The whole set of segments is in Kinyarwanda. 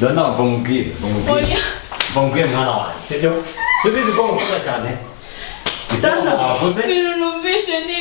Dana bamubwire bamubwire mwana wanjye sibyo subiza ko mukunda cyane Dana wavuze numvishe ni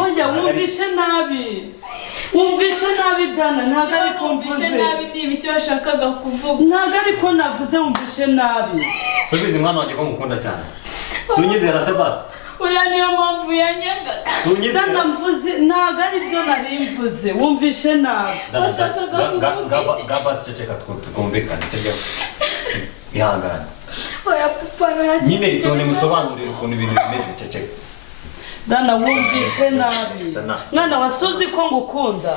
Oya wumvishe nabi Dana ntago ari ko mvuze nabi niba icyo washakaga kuvuga ntago ari ko navuze wumvishe nabi subiza mwana wanjye ko mukunda cyane sunyizera se basi uriya niyo mpamvu yanyaga Dana mvuze ntago ari byo nari mvuze wumvishe nabi washakaga kuvuga gabasi ceceka tukumvikane sibyo ihangane oya papa nyine itonde musobanurire ukuntu ibintu bimeze ceceka Dana wumvishe nabi mwana wasuzi ko ngukunda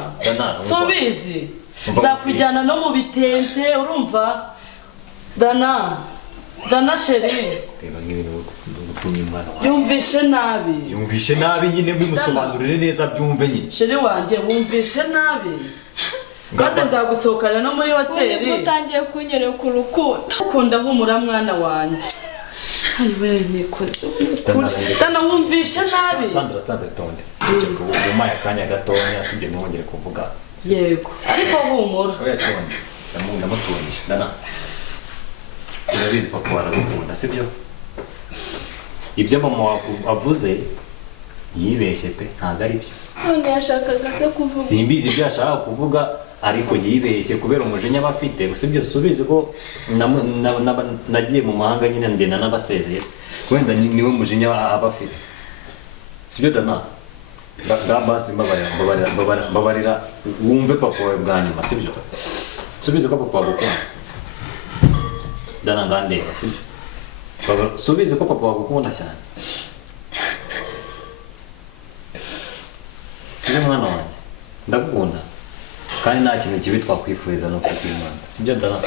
subizi nzakujyana no mu bitente urumva Dana sheri reba nk'ibintu gutumye umwana yumvishe nabi nyine bimusobanurire neza byumve nyine sheri wanjye wumvishe nabi maze nzagusohokana no muri hoteli utangiye kunyereka urukundo ukunda humura mwana wanjye ayiwe nikoze Dana wumvishe nabi Sandra tonde umaye akanya gatonya sibyo ntongere kuvuga yego ariko humura oya tonde ndamuturisha Dana urabizi papa waragukunda sibyo ibyo mama avuze yibeshye pe ntago ari byo none yashakaga se kuvuga simbizi ibyo yashaka kuvuga ariko yibeshye kubera umujinya bafite sibyo subizi ko nagiye mu mahanga nyine ngenda n'abasezeye wenda niwe mujinya abafite sibyo Dana basi mbabarira wumve papa wawe bwa nyuma sibyo subizi ko papa wagukunda Dana ngandeba sibyo subizi ko papa wagukunda cyane sibyo mwana wanjye ndagukunda kandi nta kintu kibi twakwifuriza no kugira Imana sibyo Dana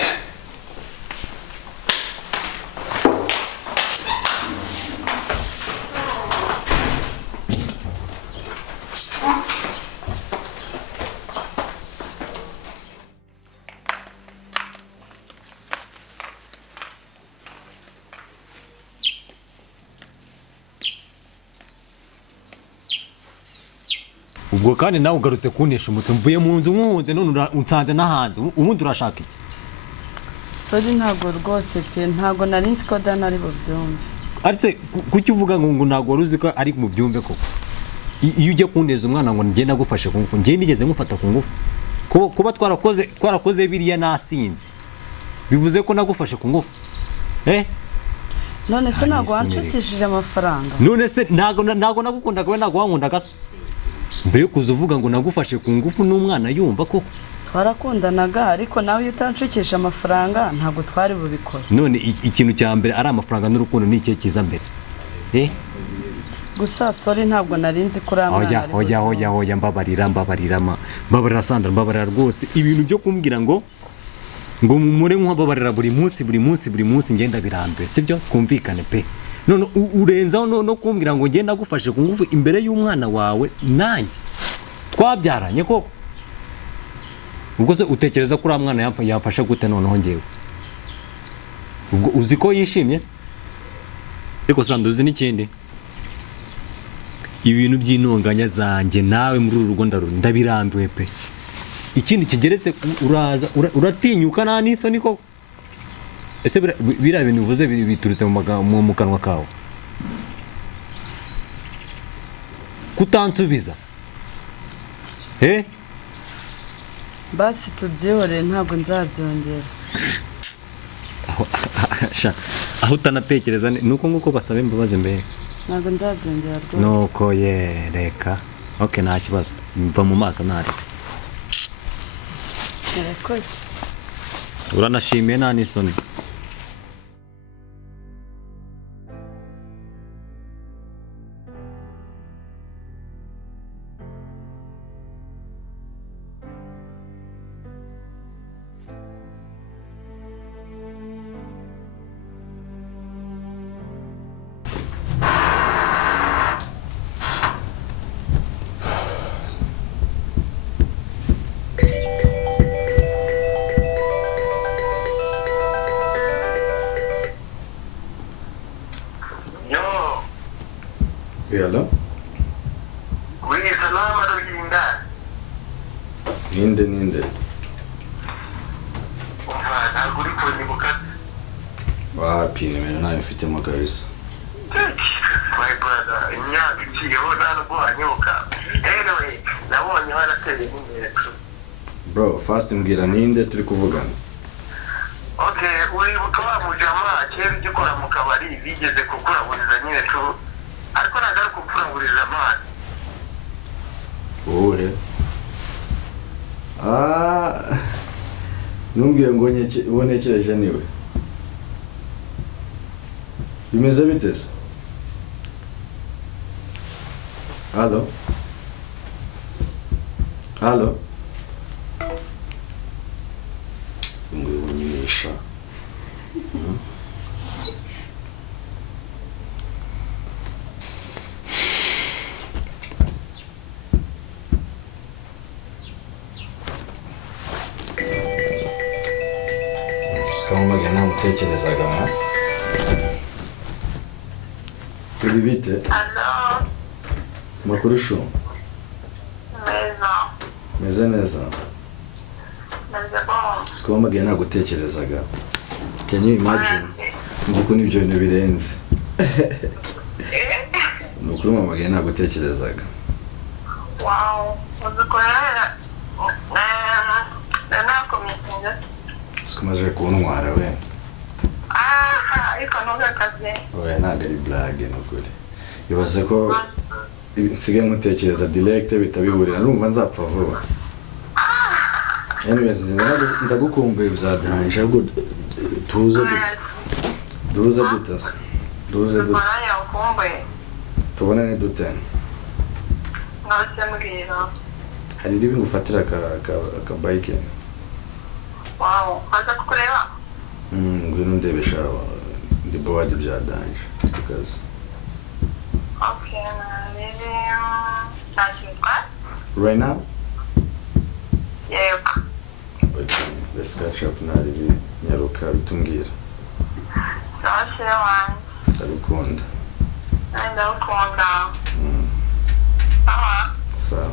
ubwo kandi nawe ugarutse kunesha umutwe mvuye mu nzu nkuhunze none unsanze nahanze ubundi urashaka iki Sorry ntago rwose pe ntago nari nzi ko Dana ari bubyumve ariko kuki uvuga ngo ntago waruzi ko ari mu byumve koko iyo ujye kuneza umwana ngo ngenda gufashe ku ngufu ngiye nigeze ngufata ku ngufu kuba twarakoze biriya nasinze bivuze ko nagufashe ku ngufu none se ntago wanshukishije amafaranga none se ntago nagukundaga we ntago wankundaga se mbere yo kuza uvuga ngo nagufashe ku ngufu n'umwana yumva koko twarakundanaga ariko nawe iyo utanshukisha amafaranga ntago twari bubikora none ikintu cya mbere ari amafaranga n'urukundo ni ikihe kiza mbere gusa sorry ntabwo nari nzi kuri amwana hoya mbabarira Sandra mbabarira rwose ibintu byo kumbwira ngo mumure nk'ababarira buri munsi ngenda birambiwe sibyo twumvikane pe none urenzaho no kumbwira ngo ngenda gufashe ku ngufu imbere y'umwana wawe nanjye twabyaranye koko ubwo se utekereza ko uriya mwana yamfasha gute noneho ngewe ubwo uzi ko yishimye ariko Sandra uzi n'ikindi ibintu by'intonganya zanjye nawe muri uru rugo ndabirambiwe pe ikindi kigeretse uraza uratinyuka nta n'isoni koko ese biriya bintu uvuze biturutse mu kanwa kawe kutansubiza basi tubyihorere ntabwo nzabyongera aho utanatekereza nuko nguko basaba imbabazi mbere ntabwo nzabyongera rwose nuko reka nta kibazo mva mu maso ntari murakoze uranashimiye nta n'isoni Hello? Oui, salama Ruhinda. Ninde. Umva, wapi nimero nayo mfitemo kabisa. My brother, imyaka ikiyeho nta nubwo wanyuka. Anyway, nabonye warateye imbere. Bro, first mbwira ninde turi kuvugana. Okay, uribuka wa mujama kera ugikora mu kabari bigeze kukuraburiza nyine tu, ariko nagaruka kukuraburiza amazi. Wowe numbwiye ngo ubonekereje niwe. Bimeze bite se? Halo? Halo? Ngo ubonyenisha. Sikamubage namutekerezaga mwa. Turi bite? Hello. Makuru shu? Meze neza. Sikamubage nagutekerezaga. Can you imagine? Ndiko nibyo bintu birenze. Nukuri mamage nagutekerezaga. Wow. Uzukorera. Nakomeje. Sikumaje kuntwara we. Ariko ntugakaze. Oya ntabwo ari blague nukuri. Ibaze ko nsigaye mutekereza direct bitabihurira numva nzapfa vuba. Anyways, ndagukumbuye bizadanje ahubwo tuze dute. Duze dute. Baraya ukumbuye. Tubonane dute. Ngabasembwira. Hari ibi ngufatira ka bike. Wow, haza kukureba? Ngwino ndebesha ndi board byadanje tukaze. Okay, maybe that's it. Right now? Yeah. Okay, let's catch up now. Nyaruka bitungire. That's the one. Ndagukunda. Ndagukunda. Sawa.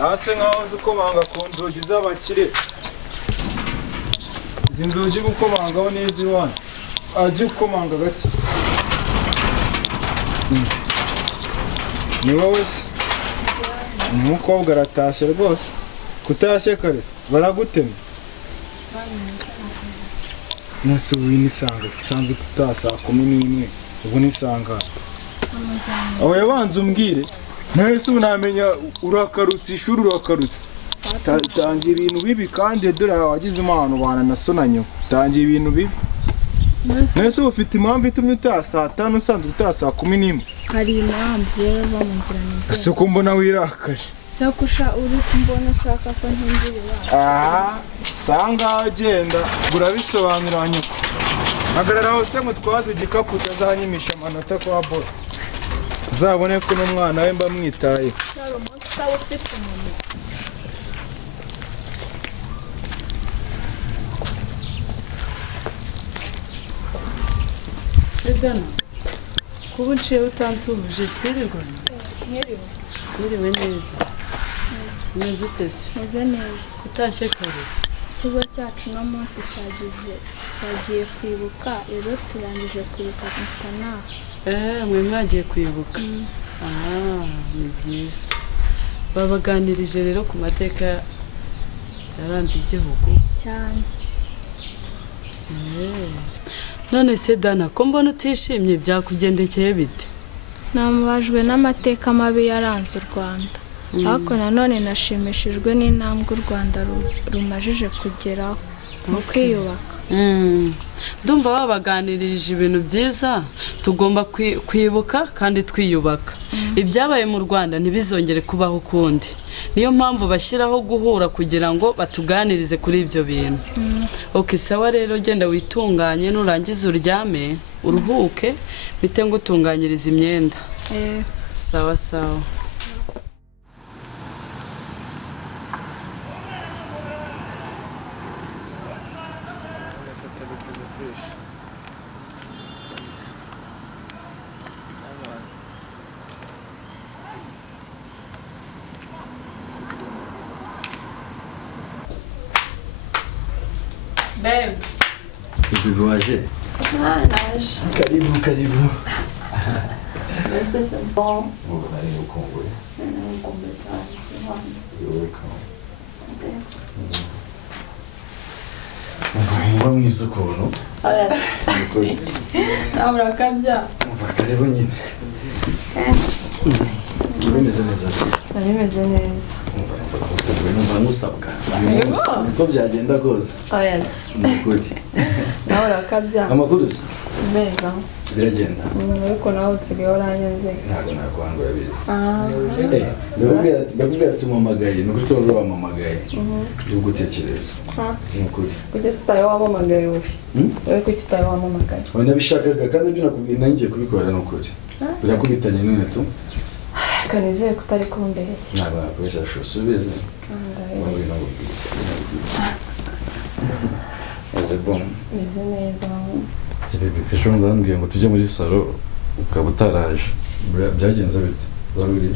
Hasi nkaho uzi ukomanga ku nzugi z'abakire. Izi nzugi gukomangaho neza iwanyu. Ajya ukomanga gake. Ni wowe se? Umukobwa aratashye rwose. Kutashye kare se? Baragutema? Nasubu nisanga isanzwe kutaha saa 11. Ubu nisanga. Aho yabanza umbwire. Nahise unamenya urakarusi ishuri urakarusi. Tangiye ibintu bibi kandi dore wagize impano bana nasonanye. Tangiye ibintu bibi. Nahise ufite impamvu itumye utaha saa 5 usanzwe utaha saa 11. Hari impamvu rero bamunzira neza. Ese ko mbona wirakaje. Sakusha uri kumbona shaka ko ntinjira. Sanga agenda burabisobanura nyuko. Hagarara hose ngo twaze igikapu utazanyimisha amanota kwa boss. Zabone ko n'umwana we mba mwitaye. Saro musa ufite umuntu. Sedana. Kuba uciye utansuhuje twirirwana. Mwiriwe neza. Neza utese. Neza neza. Utashye karese. Ikigo cyacu no munsi cyagiye kwibuka rero turangije kwibuka mutana. Mwe mwagiye kwibuka. Ni byiza. Babaganirije rero ku mateka yaranze igihugu cyane. None se Dana ko mbona utishimye byakugendekeye bite? Namubajwe n'amateka mabi yaranze u Rwanda. Ariko nanone nashimishijwe n'intambwe u Rwanda rumajije kugeraho mu kwiyubaka. ndumva babaganirije ibintu byiza tugomba kwibuka kandi twiyubaka ibyabaye mu Rwanda ntibizongere kubaho ukundi niyo mpamvu bashyiraho guhura kugira ngo batuganirize kuri ibyo bintu sawa rero genda witunganye nurangiza uryame uruhuke bite ngo utunganyirize imyenda sawa sawa Babe. Bibi waje? naje. Karibu. Mbese se bon. Ubu nari ngukumbuye. Ngukumbuye cyane. You're welcome. Umva mwiza ukuntu. Oya. Namurakabya. Umva karibu nyine. Thanks. Bimeze neza se? Bimeze neza. Numva nusabwa. Uko byagenda rwose. Oya. Nukuri. Namurakabya. Amakuru se? Meza. Biragenda. Ariko nawe usigaye waranyeze. Ntabwo nakwanga urabizi. Ndakubwira ati umamagaye ni ukuri ko wari wamamagaye uri gutekereza ni ukuri kuki sitaye wamamagaye wowe wowe kuki utaye wamamagaye nabishakaga kandi ibyo nakubwiye nanjye kubikora ni ukuri birakubitanye none tu kanizeye ko utari kumbeshya ntabwo nakoresha shusho ubizi ese bon meze neza zibibi ejo ndambwiye ngo tujye muri salo ukaba utaraje byagenze bite wari uri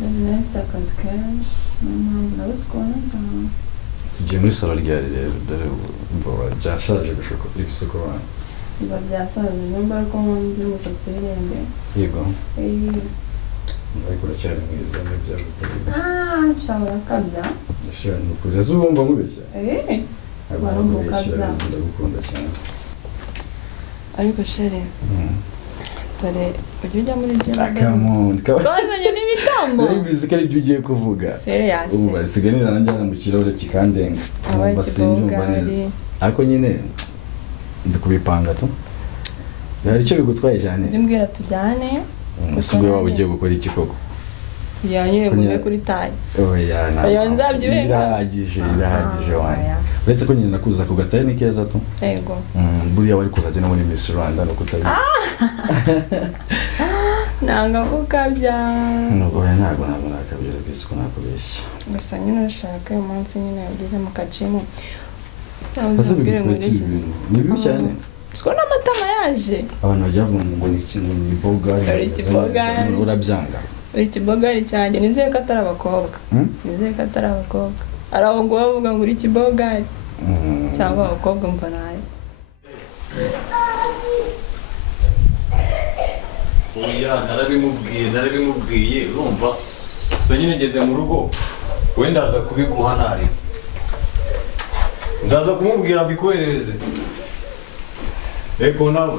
mfite akazi kenshi nabuze ukuntu nzana tugiye muri salo ryari rero dore umva byashaje bishoboka ibisuko wanyu biba byasaze nyuma ariko ndi umusatsi wirembe yego ariko uracyari mwiza n'ibyaguteye shobora kabya ndashobora no kuza se ubumva nkubeshya barumva ukabya ndagukunda cyane ariko shere dore ujya ujya muri gym twazanye n'ibitambo bizi ko ari ibyo ugiye kuvuga serious ubu basigaye nanjye mu kirahure kikandenga Abaye simbyumva neza ariko nyine ndi kubipanga tu hari icyo bigutwaye cyane ndimbwira tujyane ese waba ugiye gukora iki koko yanyire muve kuri tayi oya nzabyibenga irahagije wanjye uretse ko nyine nakuza ku gatari ni keza tu yego buriya wari kuzajya no muri Miss Rwanda no kutabizi nanga gukabya oya ntabwo nakabye rwose ko nakubeshya gusa nyine ushaka uyu munsi nyine ugeze mu kajimu ese bigutwaye ni bibi cyane siko n'amatama yaje abantu bajya bavuga ngo ni ikintu ni bogari urabyanga uri kibogari cyanjye nizeye ko atari abakobwa nizeye ko atari abakobwa ari aho ngo bavuga ngo uri kibogari cyangwa abakobwa mva nayo oya narabimubwiye urumva gusa nyine ngeze mu rugo wenda ndaza kubiguha nari ndaza kumubwira mbikoherereze ego nawe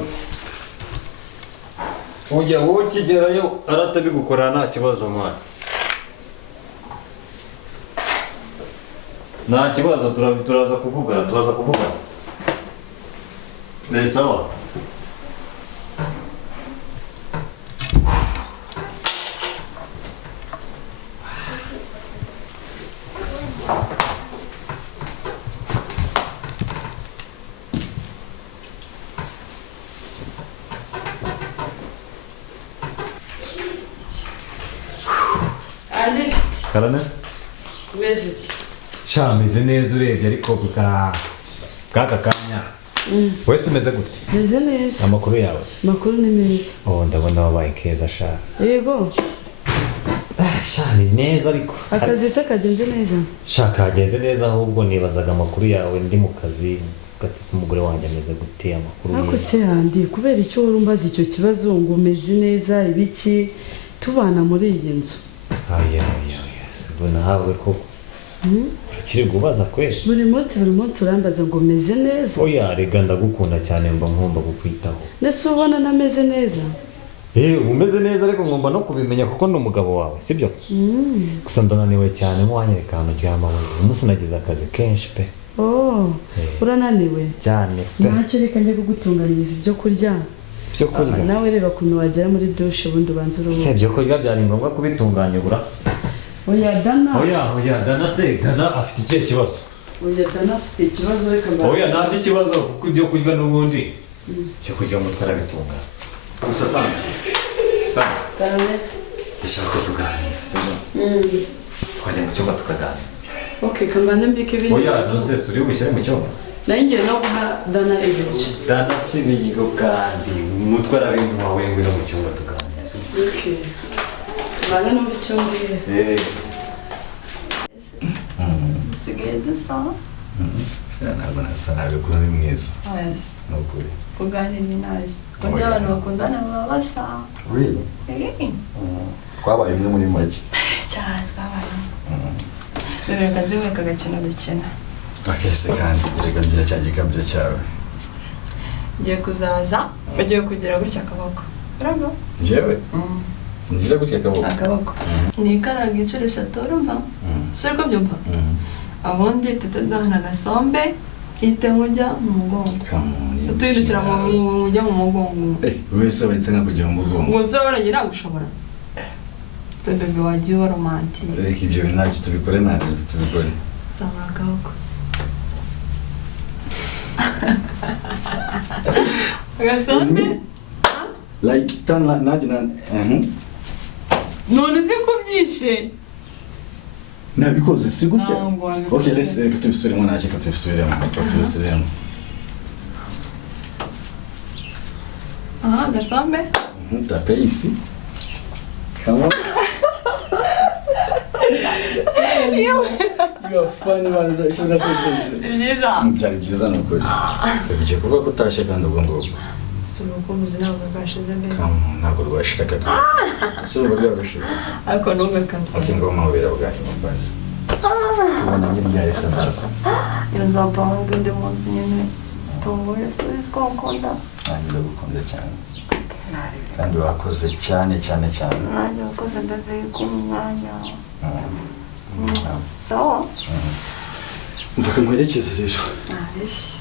ujya wowe ukigerayo aratabigukorera nta kibazo mwana nta kibazo turaza kuvugana ni sawa karame meze meze neza urebye ariko kaka kanya wese umeze gute meze neza amakuru yawe makuru ni meza ndabona wabaye keza sha yego ni neza ariko akazi se kagenze neza kagenze neza ahubwo nibazaga amakuru yawe ndi mu kazi gatise umugore wanjye ameze gute amakuru ariko se yandi kubera icyo wari umbaza icyo kibazo ngo umeze neza ibiki tubana muri iyi nzu nahawe koko urakiri gubaza kweli buri munsi urambaza ngo meze neza oya rega ndagukunda cyane mba nkumva kukwitaho nese ubona nameze neza umeze neza ariko ngomba no kubimenya kuko ni umugabo wawe sibyo gusa ndananiwe cyane nk'uwanyereka ahantu uryama uyu munsi nagize akazi kenshi pe Oh, urananiwe cyane pe ntacyo reka njye kugutunganyiriza ibyo kurya byo kurya nawe reba ukuntu wagera muri dushe ubundi ubanza se uruhuke. byo kurya byari ngombwa kubitunganya bura Oya Dana, oya Dana se Dana afite ikihe kibazo oya Dana afite ikibazo reka oya ntabyo ikibazo kuko ibyo kurya n'ubundi byo kurya ngo twarabitunganya gusa sana Dana. ishaka tuganira sibyo twajya mu cyumba tukaganira Okay, kambane mbike ibintu. oya nose suri ubishyire mu cyumba Nanjye no guha Dana ibiryo. Dana si biyigo kandi umutwe arabintu wawe ngwino mu cyumba tuganira sibyo Okay. Bana numva icyo mbwira. dusigaye dusa ntabwo nasa nabi kuba ari mwiza yes ni ukuri kuganira ni nice kurya abantu bakundana baba basa really twabaye umwe muri make cyane twabaye rero kaziwe kagakina dukina akese kandi tureka ngira cya gikabyo cyawe ngiye kuzaza ugiye kugira gutya akaboko urabona njyewe ngize gutya akaboko ni ikaraga inshuro 3 urumva suri ko byumva abundi tutadana agasombe ite mujya mu mugongo utwirukira mu mujya mu mugongo wese wahise nka kugira mu mugongo ngo uzora nyiragushobora se bebe wagiye wa romantique reka ibyo bintu ntacyo tubikore ntabwo tubikore samura akaboko agasombe like tana nanjye none uzi ko byishe nabikoze si gutya Ntabwo wabikoze. okay let's tubisubiremo ntacyo tubisubiremo aha agasombe tape ici come on you are funny man ishobora si byiza byari byiza ni ukuri bigiye kuvuga ko utashye kandi ubwo ngubwo si urukumbuzi ntabwo rwashize mbere ntabwo rwashira kaka si ubu rwarushije ariko ntugakabye okay ngo mubera bwacu mbazi tubona nyiri ryari sanaza yazapanga undi munsi nyine tuvuye suri twakunda nanjye ndagukunda cyane kandi wakoze cyane nanjye wakoze mbese ku mwanya sawa mvuga nkwerekeze rero arishye